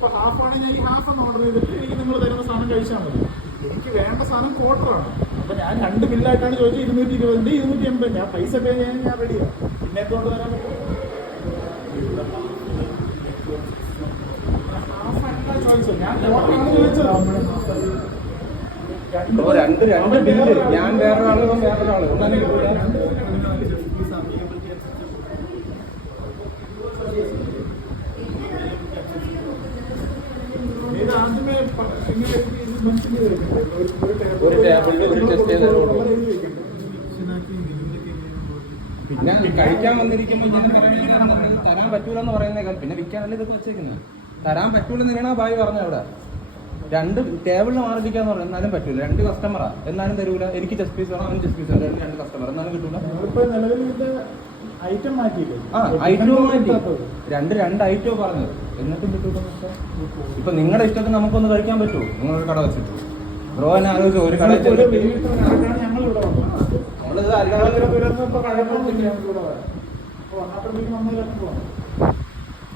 ഇപ്പൊ ഹാഫ് ആണെങ്കിൽ ഞാൻ ഈ ഹാഫ് ഒന്ന് ഓർഡർ ചെയ്തിട്ട് എനിക്ക് നിങ്ങൾ തരുന്ന സാധനം കഴിച്ചാൽ മതി. എനിക്ക് വേണ്ട സാധനം ക്വാർട്ടറാണ്. അപ്പൊ ഞാൻ 2 ബില്ലായിട്ടാണ് ചോദിച്ചത് 220 280. ഞാൻ പൈസ പേ ചെയ്യാൻ ഞാൻ റെഡിയാണ്. പിന്നെ എന്തുകൊണ്ട് തരാൻ പറ്റും? ചോദിച്ചത് ഞാൻ ക്വാർട്ടറാണ് ചോദിച്ചത്. രണ്ട് ബില്ല് ഞാൻ വേറൊരാള് വേറൊരാള് ഒരു ടേബിളിൽ ഒരു ടെസ്റ്റ് ചെയ്ത് പിന്നെ കഴിക്കാൻ വന്നിരിക്കുമ്പോൾ തരാൻ പറ്റൂലെന്ന് പറയുന്നേക്കാൾ പിന്നെ വിൽക്കാനല്ലേ ഇതൊക്കെ വെച്ചേക്കുന്നത്. തരാൻ പറ്റൂലെന്ന് തന്നെയാണ് ഭായി പറഞ്ഞത്. അവിടെ 2 ടേബിളിൽ മാറിയിരിക്കാന്ന് പറഞ്ഞു എന്നാലും പറ്റൂല. 2 കസ്റ്റമറാ എന്നാലും തരൂല. എനിക്ക് ചെസ്റ്റ് പീസ് വേണം, അവന് ചെസ്റ്റ് പീസ് വേണം. 2 കസ്റ്റമർ എന്നാലും കിട്ടൂല. ഐറ്റം മാറ്റി രണ്ട് ഐറ്റം പറഞ്ഞത് എന്നിട്ടും കിട്ടൂല. ഇപ്പൊ നിങ്ങളുടെ ഇഷ്ടത്തിന് നമുക്കൊന്ന് കഴിക്കാൻ പറ്റുമോ? നിങ്ങളൊരു കട വെച്ചിട്ട് ബ്രോ എന്നെ ആലോചിച്ചു. ഒരു കട നമ്മളിത്